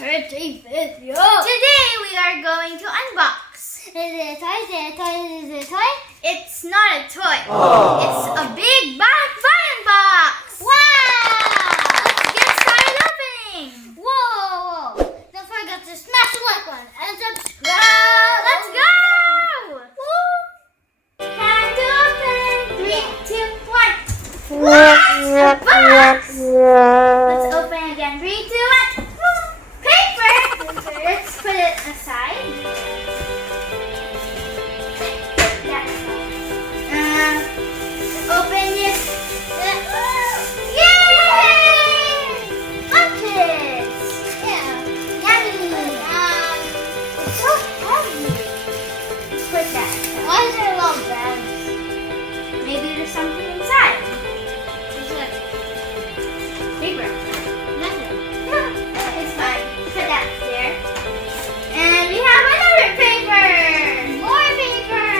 Today we are going to unbox. Is it a toy? Is it a toy? Is it a toy? It's not a toy. Aww. It's a big balikbayan box. Wow! Let's get started opening. Whoa! Don't forget to smash the like button and subscribe. Let's go! Woo! Time to open. 3, 2, 1. Wow! A box! Let's open again. 3, 2, 1. Paper! Let's put it aside. Put that aside. Open it. Yay! Lunches! Yeah. Yummy! It's so heavy. Let's put that aside. Why is there a lot of bags? Maybe there's something inside. There's a paper. Nothing. It's fine. Put that there. And we have another paper. More paper.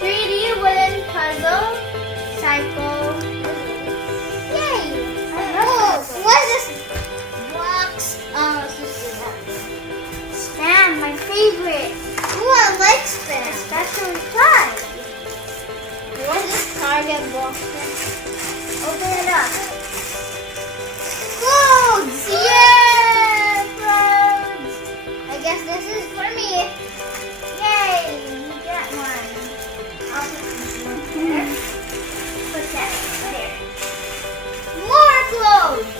3D wooden puzzle. Cycle. Yay. Oh, what is this box? Oh, it's just that. Spam, my favorite. Ooh, I like spam. Especially Clyde. What's this Target box? Open it up. Clothes! Yeah! Clothes! I guess this is for me. Yay! We get one. I'll put this one here. Put that there. More clothes!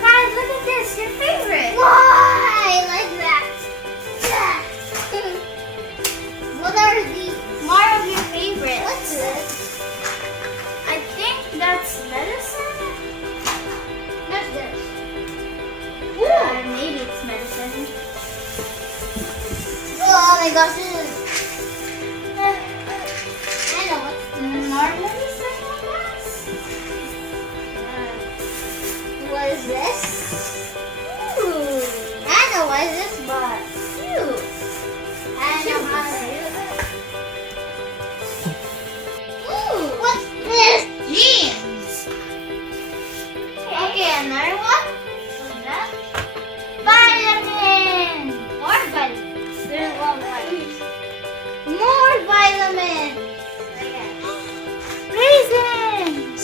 Guys, look at this. Your favorite. Why? I like that. Yeah. What are these? More of your favorite. What's this? I think that's medicine. What's this? Maybe it's medicine. Oh my gosh, this is... I know what's this. More medicine, I guess? What is this? Ooh. I know what is this, but... Cute. I don't know how to use it. Ooh, what's this? Jeans. Okay, another one. What's that? Vitamin. More vitamins. There's a lot of vitamins. More vitamins. Raisins.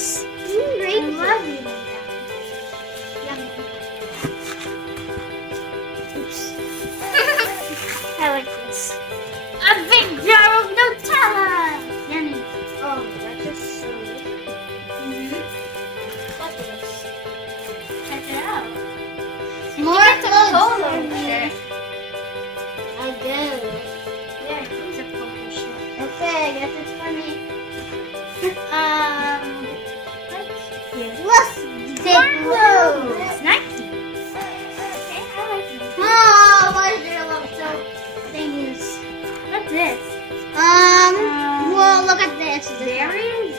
Raisins. I love you. Yummy. Oops. I like this. A big jar of Nutella. Yummy. Oh, that's just so good. What's this? Check it out. More clothes. Shirt. I do. Yeah, it's a polo shirt. Okay, I guess it's for me. Let's take clothes. Nike. Okay, I like it. Oh, why is there a lot of things? What's this? Well, look at this. Berries?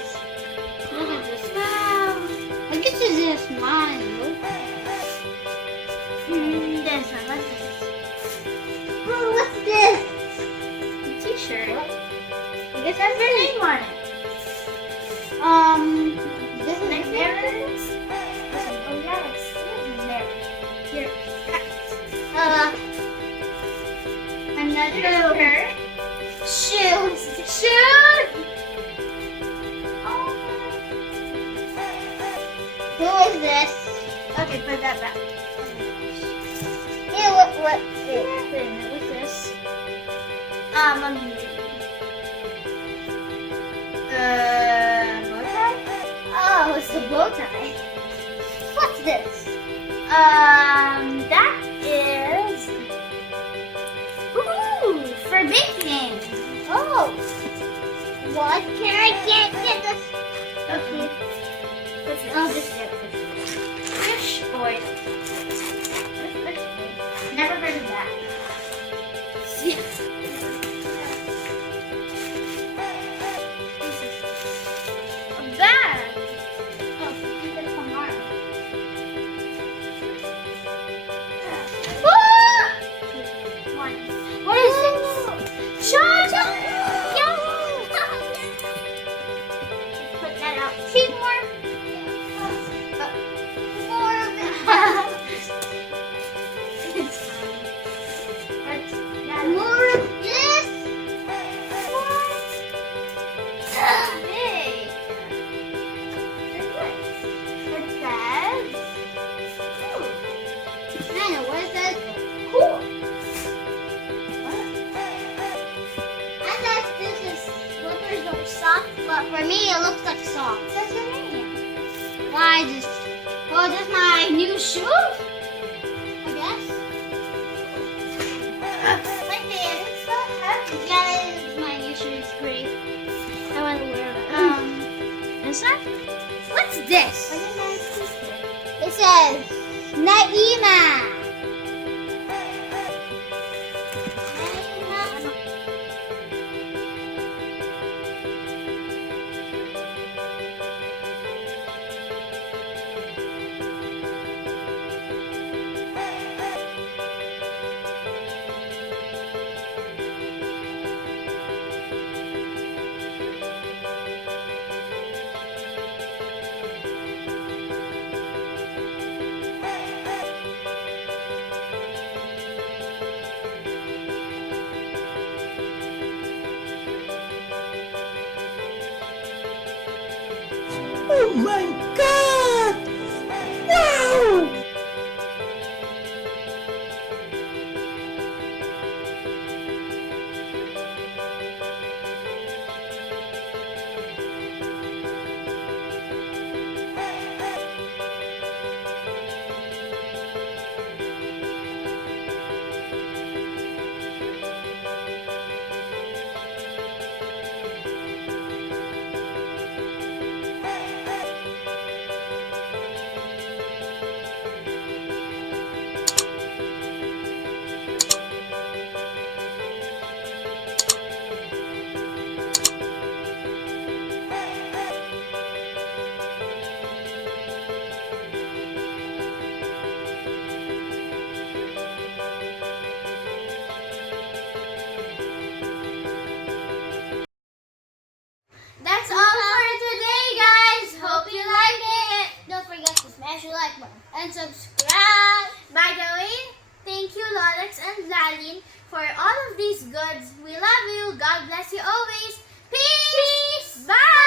Look at this. Wow. I guess it's just mine. This one. What's this? Oh, what's this? A t-shirt. I guess that's your name on it. This is an errands. Oh, yes. Here. Another shirt. Shoes. Shoes. Oh. Who is this? Okay, put that back. Ew, what is this? Bow tie? Oh, it's the bow tie. What's this? That is... Ooh, for baking. Oh. What? Can't get this. Okay. I'll just get this. Fish oil. Never heard of that. Yeah. A bag. Oh, keep it tomorrow. One. What is this? Chocolate! Yum! Put that out. 2 more. More of it. But for me, it looks like socks. That's your name. Why just? Oh, this is my new shoes. I guess. Like this. It's so heavy. Yeah, it's my new shoes. Great. I want to wear them. This one? What's this? It says Naima. Oh my God! Wow! That's all for today, guys. Hope you like it. Don't forget to smash the like button and subscribe. By the way, thank you, Lolex and Lalyn, for all of these goods. We love you. God bless you always. Peace. Bye.